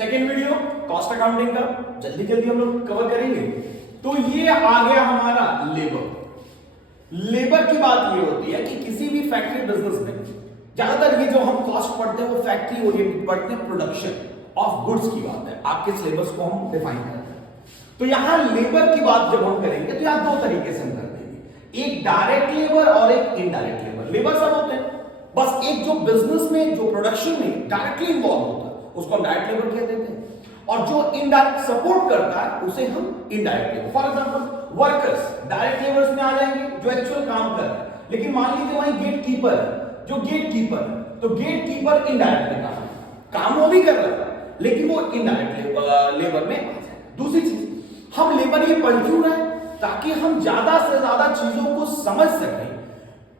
Second video cost accounting का जल्दी जल्दी हम लोग कवर करेंगे। तो ये आ गया हमारा लेबर की बात ये होती है कि किसी भी फैक्ट्री बिजनेस में ज्यादातर ये जो हम कॉस्ट पढ़ते हैं वो फैक्ट्री ओरिएंटेड पढ़ते हैं, प्रोडक्शन ऑफ गुड्स की बात है, आपके सिलेबस को हम डिफाइन करते हैं। तो यहां लेबर की बात जब हम करेंगे तो यहां दो तरीके से हम कर देंगे, एक डायरेक्ट लेबर और एक इनडायरेक्ट लेबर। लेबर सब होते हैं, बस एक जो बिजनेस में जो प्रोडक्शन में डायरेक्टली इन्वॉल्व होता है उसको हम डायरेक्ट लेबर कह देते हैं, और जो इनडायरेक्ट सपोर्ट करता है उसे हम indirect labour. For example workers direct labours में आ जाएंगे जो एक्चुअल काम कर रहे हैं, लेकिन मान लीजिए वहीं गेट कीपर जो गेट कीपर तो गेट कीपर इनडायरेक्ट काम वो भी कर रहा है लेकिन वो इनडायरेक्ट लेबर में आ जाए। दूसरी चीज हम लेबर ये पढ़ क्यों रहे हैं, ताकि हम ज्यादा से ज्यादा चीजों को समझ सकें,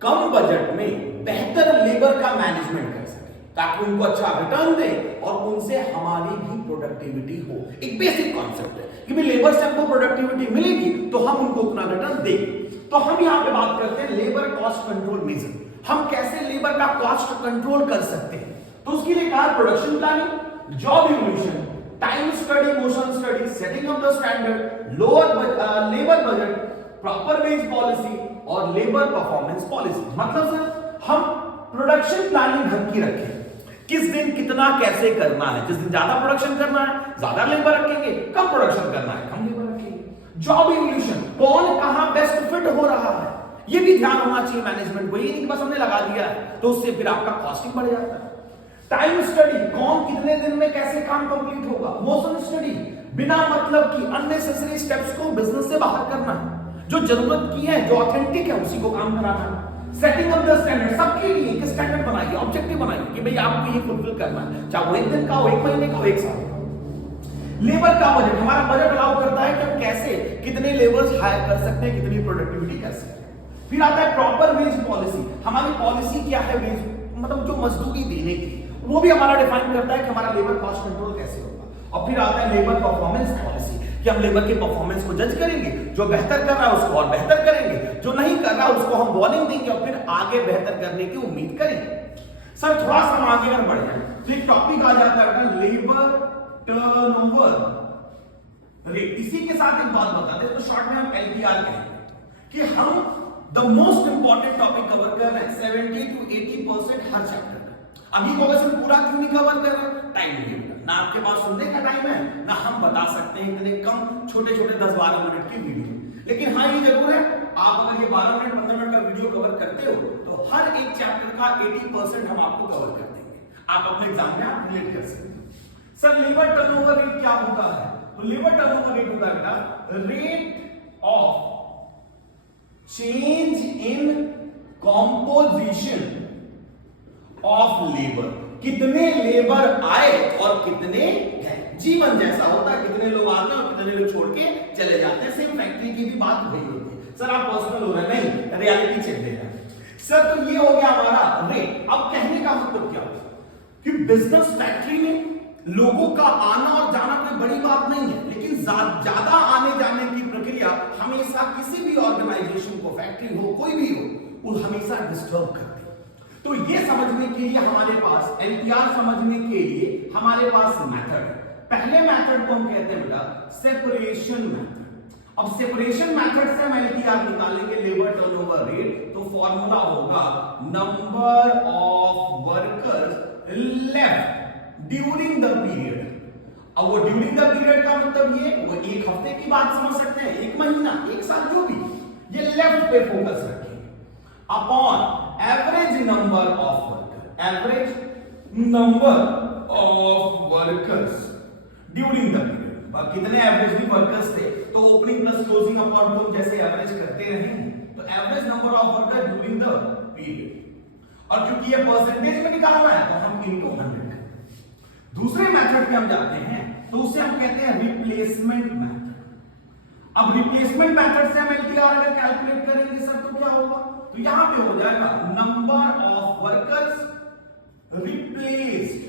कम बजट में बेहतर लेबर का मैनेजमेंट कर सके, ताकि उनको अच्छा रिटर्न दे और उनसे हमारी भी प्रोडक्टिविटी हो। एक बेसिक कॉन्सेप्ट है कि भाई लेबर से हमको प्रोडक्टिविटी मिलेगी तो हम उनको उतना रिटर्न देंगे। तो हम यहां पे बात करते हैं लेबर कॉस्ट कंट्रोल मेजर, हम कैसे लेबर का कॉस्ट कंट्रोल कर सकते हैं। तो उसके लिए कहा production planning, job evolution, time study, motion study, setting of the standard, lower labour budget, proper wage policy और लेबर परफॉर्मेंस पॉलिसी। मतलब सर हम प्रोडक्शन प्लानिंग ढंग की रखें, किस दिन कितना कैसे करना है, जिस दिन ज्यादा प्रोडक्शन करना है ज्यादा लेबर रखेंगे, कम प्रोडक्शन करना है कम लेबर रखेंगे। जॉब इवोल्यूशन, कौन कहां बेस्ट फिट हो रहा है ये भी ध्यान होना चाहिए मैनेजमेंट को, ये नहीं कि बस हमने लगा दिया है तो उससे फिर आपका कॉस्टिंग बढ़ जाता है। टाइम स्टडी, कौन कितने दिन में कैसे काम कंप्लीट होगा। मोशन स्टडी, बिना मतलब की अननेसेसरी स्टेप्स को बिजनेस से बाहर करना है, जो जरूरत की है जो ऑथेंटिक है उसी को काम कराना है। सेटिंग ऑफ द स्टैंडर्ड, सबके लिए एक स्टैंडर्ड बनाइए, ऑब्जेक्टिव बनाइए कि भाई आपको ये फुलफिल करना है, चाहे वो एक दिन का हो, एक महीने का हो, एक साल का। लेबर का बजट, हमारा बजट अलाउ करता है कि हम कैसे कितने लेबर्स हायर कर सकते हैं, कितनी प्रोडक्टिविटी कर सकते हैं। फिर आता है प्रॉपर वेज पॉलिसी, हमारी पॉलिसी क्या है वेज मतलब जो मजदूरी देने की, वो भी हमारा डिफाइन करता है कि हमारा लेबर कॉस्ट कंट्रोल कैसे होगा। और फिर आता है लेबर परफॉर्मेंस पॉलिसी कि हम लेबर के परफॉर्मेंस को जज करेंगे, जो बेहतर कर रहा है उसको और बेहतर करेंगे, जो नहीं कर रहा उसको हम वार्निंग देंगे और फिर आगे बेहतर करने की उम्मीद करेंगे। सर थोड़ा सा हम आगे अगर बढ़ जाए तो एक टॉपिक आ जाता है लेबर टर्नओवर रेट। इसी के साथ एक बात बता दें तो शॉर्ट में हम एलटीआर कहेंगे कि हम the most important topic cover कर रहे हैं 70 to 80% हर चैप्टर का। अभी को वैसे पूरा क्यों नहीं कवर कर रहे हैं, टाइम नहीं होगा ना, आपके पास सुनने का टाइम है ना हम बता सकते हैं इतने कम छोटे छोटे 10-12 मिनट की वीडियो। लेकिन हाँ ये जरूर है, आप अगर ये 12 मिनट 15 मिनट का वीडियो कवर करते हो तो हर एक चैप्टर का 80% हम आपको कवर कर देंगे, आप अपने एग्जाम में आप रिलेट कर सकते हैं। सर लेबर टर्नओवर रेट क्या होता है, तो लेबर टर्नओवर रेट होता है बेटा rate of change in composition of labour, कितने लेबर आए और कितने गए। जीवन जैसा होता है, कितने लोग आते हैं और कितने लोग छोड़ के चले जाते हैं। सेम फैक्ट्री की भी बात वही होती है। सर आप पर्सनल हो रहे हैं, नहीं रियलिटी चेक दे रहे हैं। सर तो ये हो गया हमारा रेट। अब कहने का मतलब क्या होता है कि बिजनेस फैक्ट्री में लोगों का आना और जाना कोई बड़ी बात नहीं है, लेकिन ज्यादा आने जाने की प्रक्रिया हमेशा किसी भी ऑर्गेनाइजेशन को, फैक्ट्री हो कोई भी हो, वो हमेशा डिस्टर्ब करती है। तो ये समझने के लिए हमारे पास एलटीआर समझने के लिए हमारे पास मेथड है। पहले मेथड को हम कहते हैं बेटा सेपरेशन मेथड। अब सेपरेशन मेथड से हम एलटीआर निकालेंगे लेबर टर्नओवर रेट, तो फॉर्मूला होगा number of workers left during the period. अब वो ड्यूरिंग द पीरियड का मतलब ये वो एक हफ्ते की बात समझ सकते हैं, एक महीना, एक साल, जो भी, ये लेफ्ट पे फोकस रखेंगे upon average number of worker, average number of workers during the period. कितने एवरेज वर्कर्स थे तो opening plus closing upon two जैसे एवरेज करते रहेंगे, तो average number of worker during the period. और क्योंकि ये परसेंटेज में निकालना है तो हम इनको 100। दूसरे मेथड पे हम जाते हैं तो उसे हम कहते हैं रिप्लेसमेंट मेथड। अब रिप्लेसमेंट मेथड से हम एलटीआर अगर कैलकुलेट करेंगे सर तो क्या होगा, तो यहां पे हो जाएगा नंबर ऑफ वर्कर्स रिप्लेस्ड,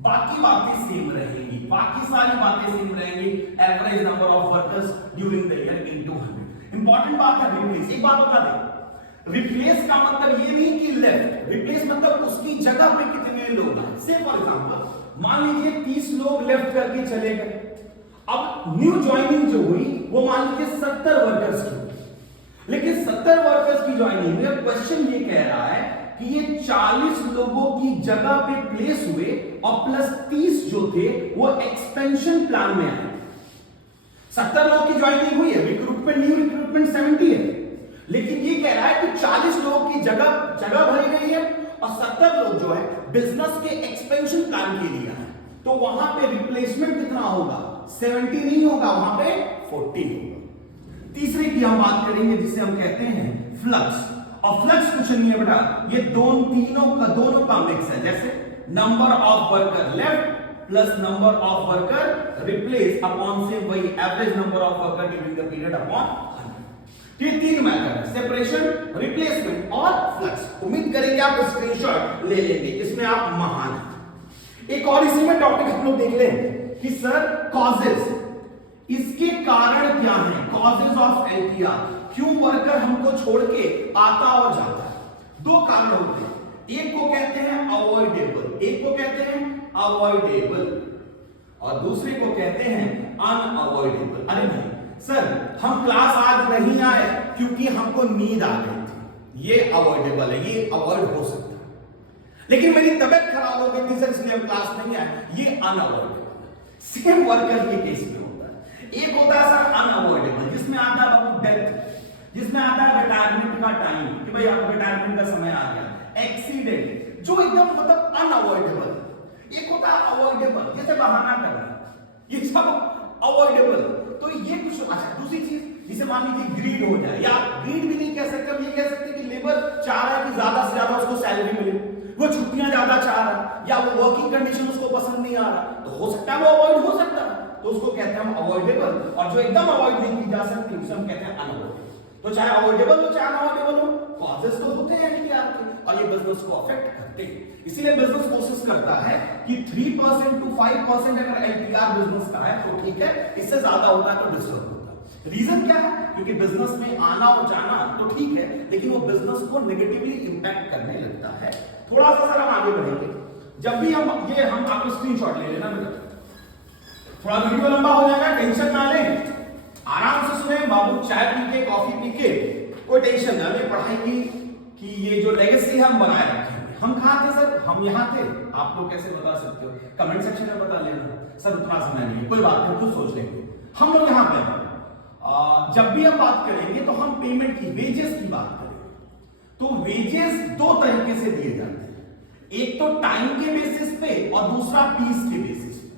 बाकी बातें सेम रहेंगी, बाकी सारी बातें सेम रहेंगी, average number of workers during the year into 100। Important बात है रिप्लेस। एक बात बता दें, रिप्लेस का मतलब ये नहीं कि लेफ्ट, रिप्लेस मतलब उसकी जगह पे कितने लोग आए। से फॉर एग्जांपल मान लीजिए 30 लोग लेफ्ट करके चले गए, अब न्यू ज्वाइनिंग जो हुई वो मान लीजिए 70 वर्कर्स की, लेकिन 70 वर्कर्स की ज्वाइनिंग में क्वेश्चन ये कह रहा है कि ये 40 लोगों की जगह पे प्लेस हुए और प्लस 30 जो थे वो एक्सपेंशन प्लान में आए। 70 लोगों की ज्वाइनिंग हुई है, रिक्रूटमेंट न्यू रिक्रूटमेंट 70 है, लेकिन ये कह रहा है कि 40 लोगों की जगह भरी गई है और 70 लोग जो है बिजनेस के एक्सपेंशन प्लान के लिए आए, तो वहां पे रिप्लेसमेंट कितना होगा, 70 नहीं होगा, वहां पे 40 होगा। तीसरे की हम बात करेंगे जिसे हम कहते हैं फ्लक्स, और फ्लक्स कुछ नहीं है बेटा, ये दोनों का मिक्स है, जैसे number of worker left plus number of worker replace upon से वही average number of worker during the period upon 100। ये तीन मेथड है, सेपरेशन, रिप्लेसमेंट और फ्लक्स। उम्मीद करेंगे आप स्क्रीनशॉट ले लेंगे, इसमें आप महान हैं। एक और इसी में टॉपिक हम लोग देख लें कि सर कॉजेस, इसके कारण क्या है, कॉजेस ऑफ एलटीआर, क्यों वर्कर हमको छोड़ के आता और जाता है। दो कारण होते हैं, एक को कहते हैं अवॉइडेबल, एक को कहते हैं अवॉइडेबल और दूसरे को कहते हैं अनअवॉइडेबल। अरे नहीं सर, हम क्लास आज नहीं आए क्योंकि हमको नींद आ गई थी, ये अवॉइडेबल है, ये अवॉइड हो सकता है। लेकिन मेरी तबियत खराब हो गई थी सर इसलिए हम क्लास नहीं आए, ये अनअवॉइडेबल है। सेम वर्कर के केस में होता है। एक होता है सर अनअवॉइडेबल, जिसमें आता है बाबू डेथ, जिसमें आता है रिटायरमेंट का टाइम कि भाई अब रिटायरमेंट का समय आ गया, एक्सीडेंट जो एकदम मतलब अनअवॉइडेबल। एक होता है अवॉइडेबल, जैसे बहाना करना, ये सब अवॉइडेबल। तो ये कुछ अच्छा। दूसरी चीज, जिसे मान लीजिए ग्रीड हो जाए, या ग्रीड भी नहीं कह सकते, हम ये कह सकते कि लेबर चाह रहा है कि ज्यादा से ज्यादा उसको सैलरी मिले, वो छुट्टियां ज्यादा चाह रहा है, या वो वर्किंग कंडीशन उसको पसंद नहीं आ रहा, तो हो सकता है वो अवॉइड हो सकता है, तो उसको कहते हैं हम अवॉइडेबल। और जो एकदम अवॉइड नहीं की जा सकती उसे हम कहते हैं अनअवॉइडेबल। तो चाहे अवॉइडेबल हो चाहे अनअवॉइडेबल हो, कॉजेस तो होते हैं एलटीआर के और ये बिजनेस को अफेक्ट करते हैं। इसीलिए बिजनेस कोशिश करता है कि 3% to 5% अगर एलटीआर बिजनेस का है तो ठीक है, इससे ज्यादा होता है तो डिस्टर्ब होता है। रीजन क्या है, क्योंकि बिजनेस में आना और जाना तो ठीक है, लेकिन वो बिजनेस को नेगेटिवली इंपैक्ट करने लगता है। थोड़ा सा सर हम आगे बढ़ेंगे, जब भी हम आपको स्क्रीनशॉट ले लेना बेटा, थोड़ा वीडियो लंबा हो जाएगा, टेंशन ना लें, आराम से सुने बाबू, चाय पी के कॉफी पी के, कोई टेंशन ना ले पढ़ाई की ये जो लेगेसी हम बनाए रखेंगे। हम कहां थे सर, हम यहां थे, आप लोग कैसे बता सकते हो, कमेंट सेक्शन में बता लेना सर, उतना समय नहीं, कोई बात नहीं, खुद सोच लेंगे। हम लोग यहां पे जब भी हम बात करेंगे तो हम पेमेंट की, वेजेस की बात करेंगे। तो वेजेस दो तरीके से दिए जाते हैं, एक तो टाइम के बेसिस पे और दूसरा पीस के बेसिस पे।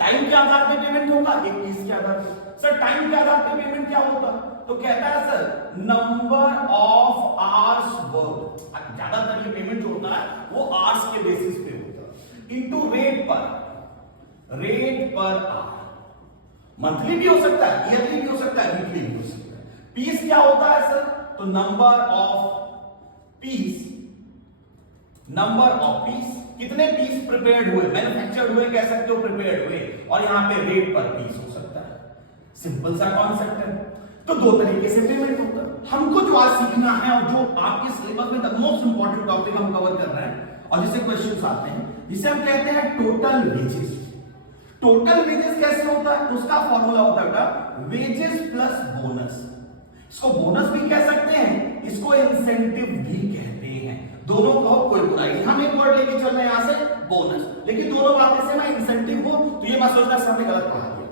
टाइम के आधार पे पेमेंट होगा, एक पीस के आधार पे। सर टाइम के आधार पे पेमेंट क्या होता है, तो कहता है sir number of hours work, ज्यादातर ये पेमेंट जो होता है वो आवर्स के बेसिस पे होता है, into rate per our. Monthly भी हो सकता है, ईयरली भी हो सकता है, वीकली भी हो सकता है। पीस क्या होता है सर, तो नंबर ऑफ पीस, कितने पीस प्रिपेयर्ड हुए, मैन्युफैक्चर्ड हुए कह सकते हो, प्रिपेयर्ड हुए, और यहां पे रेट पर पीस हो सकता है। सिंपल सा कॉन्सेप्ट है। तो दो तरीके से पेमेंट होता है। हमको जो आज सीखना है और जो आपके सिलेबस में द मोस्ट इंपॉर्टेंट टॉपिक हम कवर कर रहे हैं और जिससे क्वेश्चंस आते हैं, जिसे हम कहते हैं टोटल वेजेस। टोटल वेजेस कैसे होता है, उसका फॉर्मूला होता है वेजेस प्लस बोनस। इसको बोनस भी कह सकते हैं, इसको इंसेंटिव भी कहते हैं, दोनों का कोई बुराई। हम एक वर्ड लेके चल रहे हैं यहां से बोनस, लेकिन दोनों बातें से मैं इंसेंटिव हो तो ये मैं सोचता समय गलत पढ़ा दिया।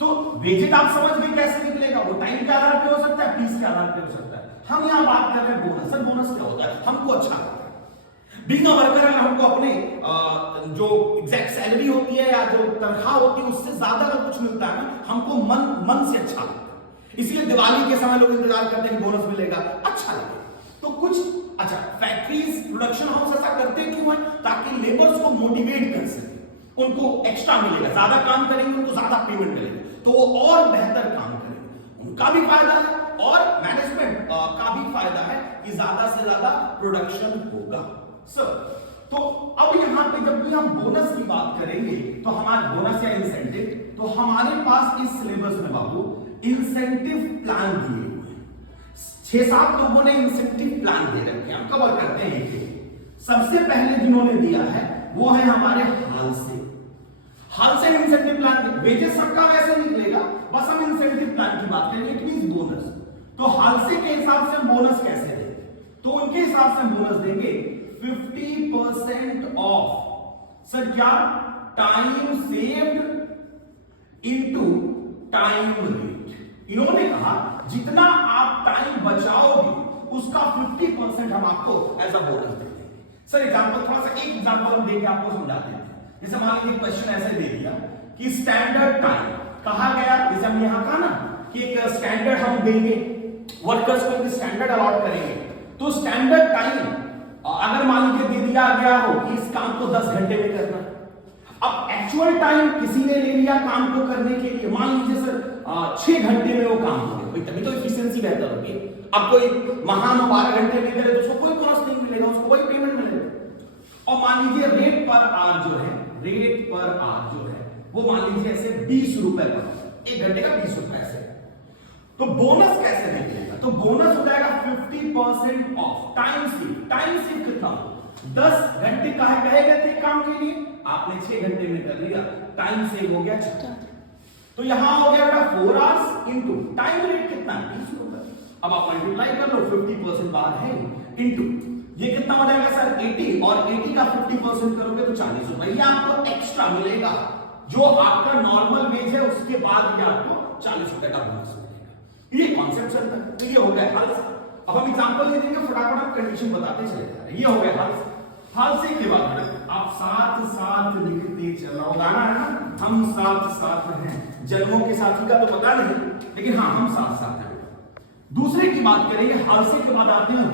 तो वेजेस आप समझ गए कैसे निकलेगा, वो टाइम के आधार पे हो सकता है, पीस के आधार पे हो सकता है। हम यहां बात कर रहे हैं बोनस। सर बोनस क्या होता है, हमको अच्छा लगता है बीइंग अ वर्कर, अगर हमको अपने जो एग्जैक्ट सैलरी होती है या जो तनख्वाह होती है उससे ज्यादा अगर कुछ मिलता है ना, हमको मन से अच्छा लगता है। इसलिए दिवाली के समय लोग इंतजार करते हैं कि बोनस मिलेगा, अच्छा लगेगा। तो कुछ अच्छा फैक्ट्रीज, प्रोडक्शन हाउस ऐसा करते क्यों है, ताकि लेबर्स को मोटिवेट कर सके, उनको एक्स्ट्रा मिलेगा, ज्यादा काम करेंगे उनको ज्यादा पेमेंट मिलेगा, तो वो और बेहतर काम करेंगे, उनका भी फायदा है और मैनेजमेंट का भी फायदा है कि ज्यादा से ज्यादा प्रोडक्शन होगा। सर तो अब यहां पे जब भी हम बोनस की बात करेंगे तो हमारा बोनस या इंसेंटिव, तो हमारे पास इस सिलेबस में बाबू इंसेंटिव प्लान दिए हुए हैं। 6-7 लोगों ने इंसेंटिव प्लान दे रखे हैं, हम कवर करते हैं। सबसे पहले जिन्होंने दिया है वो है हमारे हाल से इंसेंटिव प्लान। वेजेस सबका वैसे निकलेगा, बस हम इंसेंटिव प्लान की बात करेंगे, इट मींस बोनस। तो हाल से के हिसाब से हम बोनस कैसे देंगे? तो उनके हिसाब से हम बोनस देंगे 50% ऑफ सर क्या, time saved into time rate. इन्होंने कहा जितना आप टाइम बचाओगे उसका 50% हम आपको एज अ बोनस देंगे। सर एग्जांपल, थोड़ा सा एक एग्जांपल हम देके आपको समझा देते हैं। जैसे मान लीजिए क्वेश्चन ऐसे दे दिया कि स्टैंडर्ड टाइम कहा गया, जैसे हम यहां कहा ना कि एक स्टैंडर्ड हम देंगे, वर्कर्स को एक स्टैंडर्ड अलॉट करेंगे। तो स्टैंडर्ड टाइम अगर मान लीजिए दे दिया गया हो कि इस काम को 10 घंटे में करना, अब एक्चुअल टाइम किसी ने ले लिया काम को करने के लिए, मान लीजिए सर 6 घंटे में वो काम हो गया, तभी तो एफिशिएंसी बेहतर होगी। अब कोई महान 12 घंटे में करे तो उसको कोई बोनस नहीं मिलेगा, उसको कोई पेमेंट मिलेगा। और मान लीजिए रेट पर आवर जो है वो मान लीजिए ऐसे 20 रुपए पर, 1 घंटे का 20 रुपए ऐसे। तो बोनस कैसे निकलेगा? तो बोनस हो जाएगा 50% ऑफ टाइम सेव कितना? 10 घंटे कहे गए थे काम के लिए, आपने 6 घंटे में कर लिया, टाइम सेव हो गया 6। तो यहां हो गया बेटा 4 आवर्स इनटू टाइम रेट कितना? 20 रुपए। अब आप मल्टीप्लाई कर लो, 50% बाहर है इनटू ये कितना हो जाएगा सर 80, और 80 का 50% करोगे तो 40 रुपए। ये आपको एक्स्ट्रा मिलेगा, जो आपका नॉर्मल वेज है उसके बाद ये आपको 40 रुपए का बोनस मिलेगा। ये कॉन्सेप्ट चलता है। तो ये हो गया हाल से। अब हम एग्जांपल ले देंगे, फटाफट आप कंडीशन बताते चले जा रहे हैं। ये हो गया हाल से के बाद आप साथ लिखते चलो, गाना है ना, हम साथ हैं, जन्मों के साथी का तो पता नहीं, लेकिन हाँ हम साथ हैं। दूसरे की बात करेंगे, हाल से के बाद आते हैं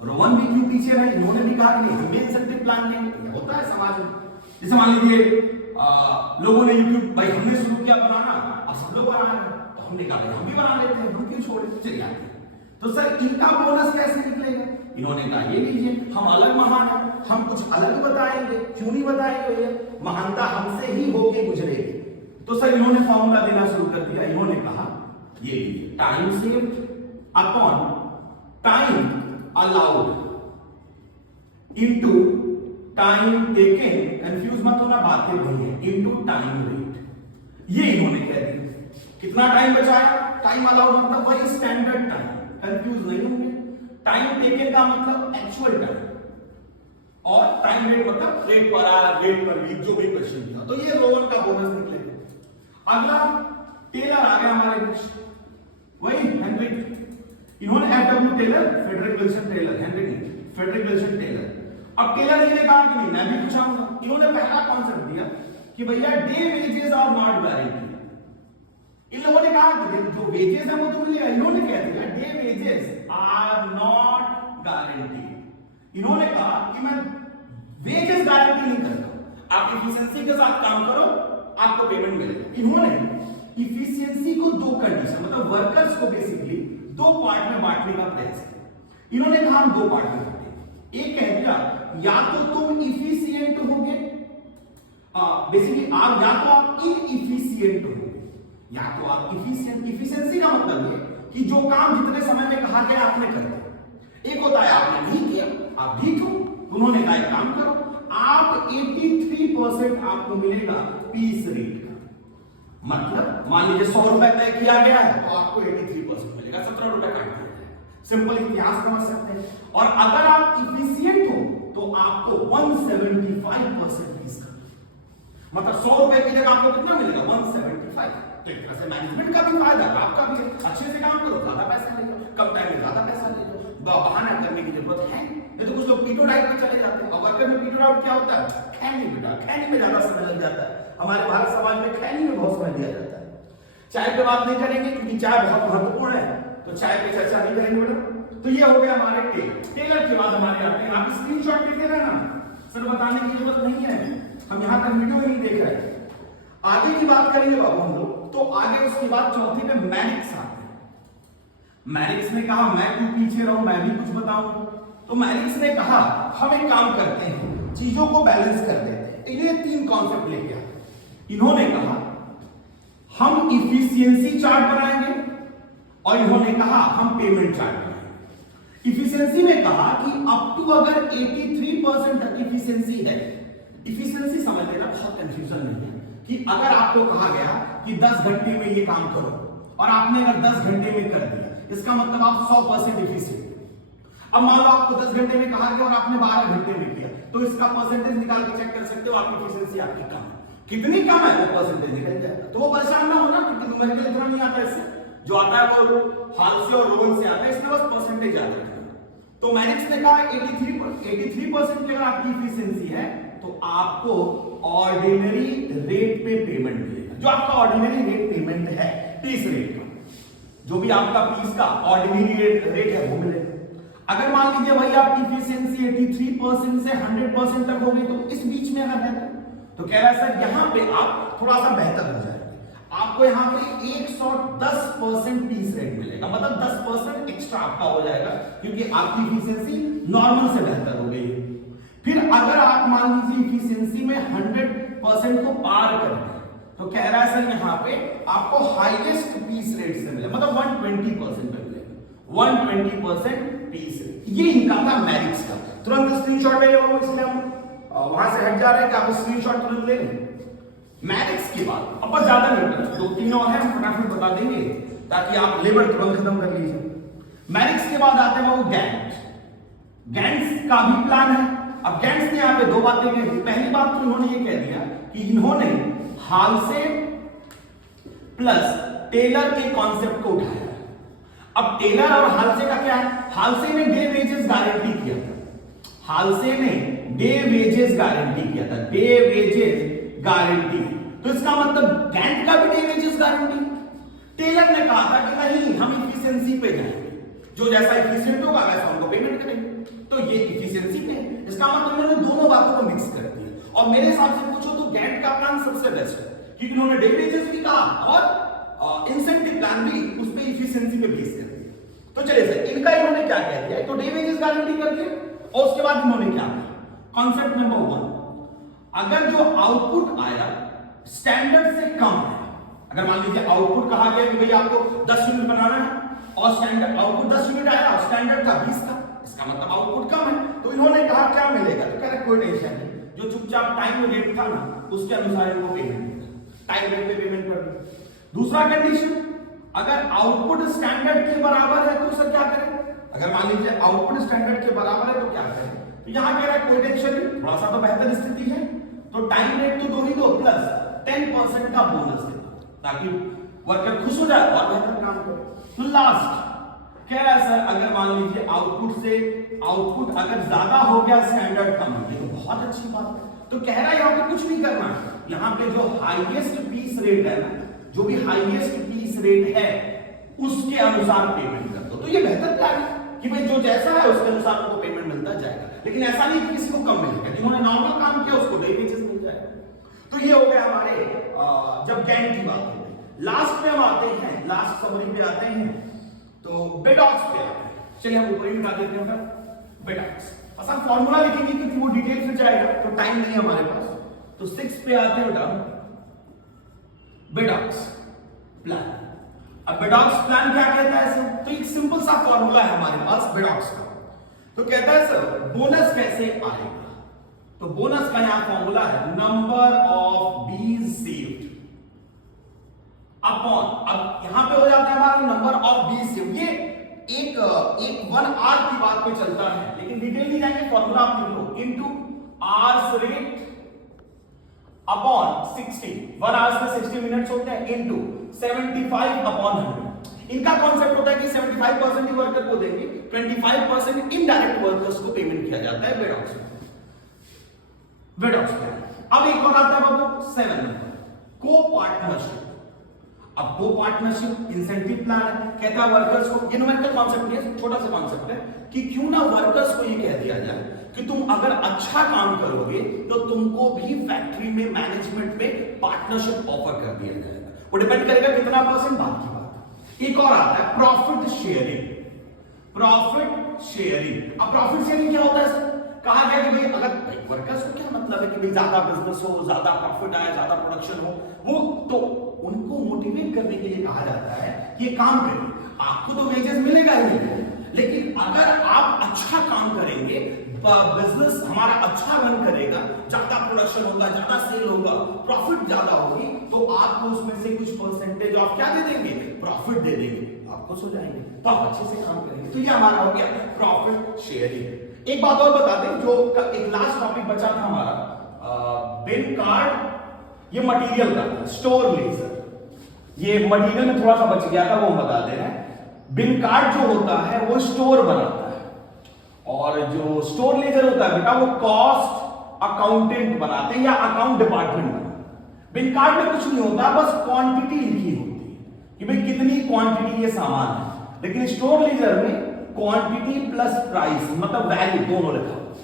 रोवन भी क्यों पीछे रहे? इन्होंने भी कहा कि नहीं हम भी इंसेंटिव प्लान लेंगे। होता है समाज में, जैसे मान लीजिए लोगों ने यूट्यूब भाई हमने शुरू किया बनाना, अब सब लोग बना रहे हैं, तो हमने कहा हम भी बना लेते हैं, हम क्यों छोड़े, चलिए आते हैं। तो सर इनका बोनस कैसे निकलेगा? इन्होंने कहा ये लीजिए, हम अलग महान हैं, हम कुछ अलग बताएंगे। क्यों नहीं बताएंगे? ये महानता हमसे ही होके गुजरेगी। तो सर इन्होंने फॉर्मूला देना शुरू कर दिया। इन्होंने कहा ये लीजिए, time saved upon time allowed into time taken, confuse मत होना, बातें वही है, इनटू टाइम रेट। ये इन्होंने कह दिया। कितना टाइम बचाया? टाइम अलाउड मतलब वही स्टैंडर्ड टाइम, कंफ्यूज नहीं होंगे। टाइम टेकन का मतलब एक्चुअल टाइम, और टाइम रेट मतलब rate per hour, rate per week, जो भी क्वेश्चन दिया। तो ये रोवन का बोनस निकलेगा। अगला टेलर आ गया हमारे बीच, वही हेनरी। इन्होंने FW Taylor, Frederick Wilson Taylor, Henry नहीं, फ्रेडरिक विल्सन टेलर। अब टेलर जी ने कहा कि नहीं मैं भी कुछ आऊंगा। इन्होंने पहला कॉन्सेप्ट दिया कि भैया day wages are not guarantee. इन लोगों ने कहा कि जो वेजेस है वो तो मिलेगा। इन्होंने कह दिया day wages are not guarantee. इन्होंने कहा कि मैं वेजेस गारंटी नहीं करता, आप इफिशिएंसी के साथ काम करो, आपको पेमेंट मिलेगा। इन्होंने इफिशिएंसी को दो कंडीशन, मतलब वर्कर्स को बेसिकली दो पार्ट में बांटने का प्रयास किया। इन्होंने कहा हम दो पार्ट में बांटेंगे। एक कह दिया या तो तुम इफिशिएंट होगे, बेसिकली आप या तो आप इनइफिशिएंट होगे, या तो आप इफिशिएंट। इफिशिएंसी का मतलब ये कि जो काम जितने समय में कहा गया आपने कर दिया। एक होता है आपने नहीं किया, आप ठीक हो, उन्होंने कहा एक काम करो, आप 83% आपको मिलेगा पीस रेट का। मतलब मान लीजिए 100 रुपए तय किया गया है तो आपको 83% मिलेगा, 17 रुपए काट दिया जाएगा। सिंपल इतिहास समझ सकते हैं। और अगर आप इफिशिएंट हो तो आपको 175% फीस का, मतलब 100 रुपए की जगह आपको कितना मिलेगा 175। तो एक तरह से मैनेजमेंट का भी फायदा, आपका भी। अच्छे से काम करो, ज्यादा पैसा ले लो, कम टाइम में ज्यादा पैसा ले लो, बहाना करने की जरूरत है नहीं। तो कुछ लोग पीटो डाइट पे चले जाते हैं। और वर्कर में पीटो डाइट क्या होता है? खैनी बेटा, खैनी में ज्यादा समय लग जाता है। हमारे भारत समाज में खैनी में बहुत समय दिया जाता है। चाय पे बात नहीं करेंगे क्योंकि चाय बहुत महत्वपूर्ण है, तो चाय पे चर्चा नहीं करेंगे बेटा। तो ये हो गया हमारे टेलर के बाद हमारे आते हैं, आप स्क्रीनशॉट लेते रहना, सर बताने की जरूरत नहीं है, हम यहां तक वीडियो ही नहीं देख रहे हैं। आगे की बात करेंगे बाबू हम लोग, तो आगे उसके बाद चौथे पे मैरिक्स आते हैं। मैरिक्स ने कहा मैं क्यों पीछे रहूं, मैं भी कुछ बताऊं। तो मैरिक्स ने कहा हम एक काम करते हैं, चीजों को बैलेंस कर देते हैं। ये 3 कॉन्सेप्ट लेके आए। इन्होंने कहा हम इफिशियंसी चार्ट बनाएंगे, और इन्होंने कहा हम पेमेंट चार्ट बनाएंगे। इफिशियंसी में कहा कि अप टू अगर 83 83% तक इफिशियंसी है। इफिशियंसी समझ लेना, बहुत कंफ्यूजन नहीं है कि अगर आपको कहा गया कि 10 घंटे में ये काम करो और आपने अगर 10 घंटे में कर दिया, इसका मतलब आप 100% इफिशिएंट। अब मान लो आपको 10 घंटे में कहा गया और आपने 12 घंटे में किया, तो इसका परसेंटेज निकाल के चेक कर सकते हो, आपकी इफिशियंसी आपकी कम है। कितनी कम है वो परसेंटेज निकल जाएगा। तो वो परेशान ना होना, क्योंकि न्यूमेरिकल इतना नहीं आता, इससे जो आता है वो हाल से और रोमन से आता है, इसमें बस परसेंटेज याद रखना। तो मैरिक्स ने कहा 83% की अगर आपकी इफिशियंसी है तो आपको ऑर्डिनरी रेट पे पेमेंट मिलेगा। जो आपका ऑर्डिनरी रेट पेमेंट है, पीस रेट का, जो भी आपका पीस का ऑर्डिनरी रेट है वो मिलेगा। अगर मान लीजिए भाई आपकी इफिशियंसी 83% से 100% तक हो गई, तो इस बीच में अगर है तो कह रहा है सर यहां पे आप थोड़ा सा बेहतर हो जाएंगे, आपको यहां पे 110% पीस रेट मिलेगा, मतलब 10% एक्स्ट्रा आपका हो जाएगा, क्योंकि आपकी इफिशियंसी नॉर्मल से बेहतर हो गई है। फिर अगर आप मान लीजिए इफिशियंसी में 100% को पार कर गए, तो कह रहा है सर यहां पे आपको हाईएस्ट पीस रेट से मिलेगा, मतलब 120% पे मिलेगा, 120% पीस रेट। ये इनका था मैरिक्स का। तुरंत स्क्रीनशॉट ले लो, इसलिए हम वहां से हट जा रहे हैं कि आप स्क्रीनशॉट तुरंत ले लें। मैरिक्स के बाद अब बस ज्यादा नहीं होता, 2-3 और है, हम फटाफट बता देंगे ताकि आप लेबर तुरंत खत्म कर लीजिए। मैरिक्स के बाद आते हैं वो गैंट। गैंट्स का भी प्लान है। अब गैंट्स ने यहाँ पे 2 बातें कही। पहली बात तो इन्होंने ये कह दिया कि इन्होंने हालसे प्लस टेलर के कॉन्सेप्ट को उठाया। अब टेलर और हालसे का क्या है? हालसे ने डे वेजेस गारंटी किया था, हालसे ने डे वेजेस गारंटी किया था, डे वेजेस गारंटी। तो इसका मतलब गैंट का भी डे वेजेस गारंटी। टेलर ने कहा था कि नहीं, हम इफिशियंसी पे जाएंगे, जो जैसा इफिशिएंट होगा वैसा उनको पेमेंट करेंगे। तो ये इफिशियंसी पे, इसका मतलब इन्होंने दोनों बातों को मिक्स कर दिया। और मेरे हिसाब से पूछो तो गैंट का प्लान सबसे बेस्ट है, क्योंकि उन्होंने डे वेजेस भी कहा और इंसेंटिव प्लान भी उस पे इफिशियंसी पे बेस कर दिया। तो चलिए सर, इनका इन्होंने क्या कह दिया, तो डे वेजेस गारंटी कर दिया, और उसके बाद इन्होंने क्या किया, कॉन्सेप्ट नंबर 1, अगर जो आउटपुट आया स्टैंडर्ड से कम है, अगर मान लीजिए आउटपुट कहा गया कि भाई आपको 10 यूनिट बनाना है और स्टैंडर्ड आउटपुट 10 यूनिट आया और स्टैंडर्ड था 20 का, इसका मतलब आउटपुट कम है। तो इन्होंने कहा क्या मिलेगा, तो कह रहे कोई टेंशन नहीं, जो चुपचाप टाइम रेट था ना उसके अनुसार इनको पेमेंट, टाइम रेट पे पेमेंट कर दो। दूसरा कंडीशन, अगर आउटपुट स्टैंडर्ड के बराबर है तो सर क्या करें, अगर मान लीजिए आउटपुट स्टैंडर्ड के बराबर है तो क्या करें, तो यहां कह रहा है कोई टेंशन नहीं, थोड़ा सा तो बेहतर स्थिति है, तो टाइम रेट तो 2 ही दो प्लस 10% का बोनस दे दो, ताकि वर्कर खुश हो जाए और बेहतर काम करे। तो लास्ट कह रहा है सर, अगर मान लीजिए आउटपुट अगर ज्यादा हो गया स्टैंडर्ड कम है, तो बहुत अच्छी बात है। तो कह रहा है यहाँ पे कुछ नहीं करना है, यहाँ पे जो हाईएस्ट पीस रेट है ना, जो भी हाईएस्ट पीस रेट है उसके अनुसार पेमेंट कर दो। तो ये बेहतर प्लान है कि भाई जो जैसा है उसके अनुसार उनको पेमेंट मिलता जाएगा, लेकिन ऐसा नहीं कि किसी को कम मिलेगा, जिन्होंने नॉर्मल काम किया उसको डे वेजेस मिल जाएगा। तो ये हो गया हमारे जब गैंट की बात है। लास्ट पे हम आते हैं, लास्ट समरी पे आते हैं, तो बेडॉक्स पे आते हैं। चलिए हम ऊपर ही उठा देते हैं बेडॉक्स, बस हम फॉर्मूला लिखेंगे क्योंकि वो डिटेल से जाएगा तो टाइम नहीं हमारे पास। तो 6 पे आते हैं बेडॉक्स प्लान। अब बेडॉक्स प्लान क्या कहता है सर, तो एक सिंपल सा फॉर्मूला है हमारे पास बेडॉक्स का। तो कहता है सर बोनस कैसे आएगा, तो बोनस का यहां फॉर्मूला है नंबर ऑफ बीज सेव्ड अपॉन, अब यहां पे हो जाता है हमारा नंबर ऑफ बीज सेव्ड। ये एक 1 आवर की बात पे चलता है, लेकिन डिटेल नहीं जाएंगे, फॉर्मूला आप लिख लो, into hours rate upon 60, 1 hours में 60 मिनट्स होते हैं, इनटू 75 अपॉन 100। इनका कॉन्सेप्ट होता है कि 75% ही वर्कर को देंगे, 25% इनडायरेक्ट वर्कर्स को पेमेंट किया जाता है बेडॉक्स प्लान। अब एक और आता है बाबू 7 नंबर, को पार्टनरशिप। अब को पार्टनरशिप इंसेंटिव प्लान है, कहता है वर्कर्स को, ये न्यूमेरिकल कॉन्सेप्ट नहीं है, छोटा सा कॉन्सेप्ट है कि क्यों ना वर्कर्स को ये कह दिया जाए कि तुम अगर अच्छा काम करोगे तो तुमको भी फैक्ट्री में मैनेजमेंट पे पार्टनरशिप ऑफर कर दिया जाएगा। वो डिपेंड करेगा कितना परसेंट, बात की बात। एक और आता है प्रॉफिट शेयरिंग। प्रॉफिट शेयरिंग, अब प्रॉफिट शेयरिंग क्या होता है सर, कहा गया कि भाई अगर वर्कर्स को क्या मतलब है कि भाई ज्यादा बिजनेस हो, ज्यादा प्रॉफिट आए, ज्यादा प्रोडक्शन हो, वो तो उनको मोटिवेट करने के लिए कहा जाता है कि ये काम करें, आपको तो वेजेस मिलेगा ही, लेकिन अगर आप अच्छा काम करेंगे, बिजनेस हमारा अच्छा रन करेगा, ज्यादा प्रोडक्शन होगा, ज्यादा सेल होगा, प्रॉफिट ज्यादा होगी, तो आपको उसमें से कुछ परसेंटेज आप क्या दे देंगे, प्रॉफिट दे देंगे, आप खुश हो जाएंगे, तो आप अच्छे से काम करेंगे। तो ये हमारा हो गया प्रॉफिट शेयरिंग। एक बात और बता दें, जो एक लास्ट टॉपिक बचा था हमारा, बिन कार्ड, ये मटेरियल का, स्टोर लेजर, ये मटेरियल में थोड़ा सा बच गया था, वो हम बता दे रहे हैं। बिन कार्ड जो होता है वो स्टोर बनाता है, और जो स्टोर लेजर होता है बेटा वो कॉस्ट अकाउंटेंट बनाते हैं या अकाउंट डिपार्टमेंट बनाते हैं। बिन कार्ड में कुछ नहीं होता, बस क्वांटिटी लिखी होती है कि भाई कितनी क्वांटिटी ये सामान है, लेकिन स्टोर लेजर में क्वांटिटी प्लस प्राइस मतलब वैल्यू दोनों लिखा होता है।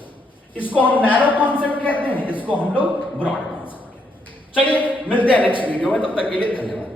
इसको हम नैरो कॉन्सेप्ट कहते हैं, इसको हम लोग ब्रॉड कॉन्सेप्ट कहते हैं। चलिए मिलते हैं नेक्स्ट वीडियो में, तब तक के लिए धन्यवाद।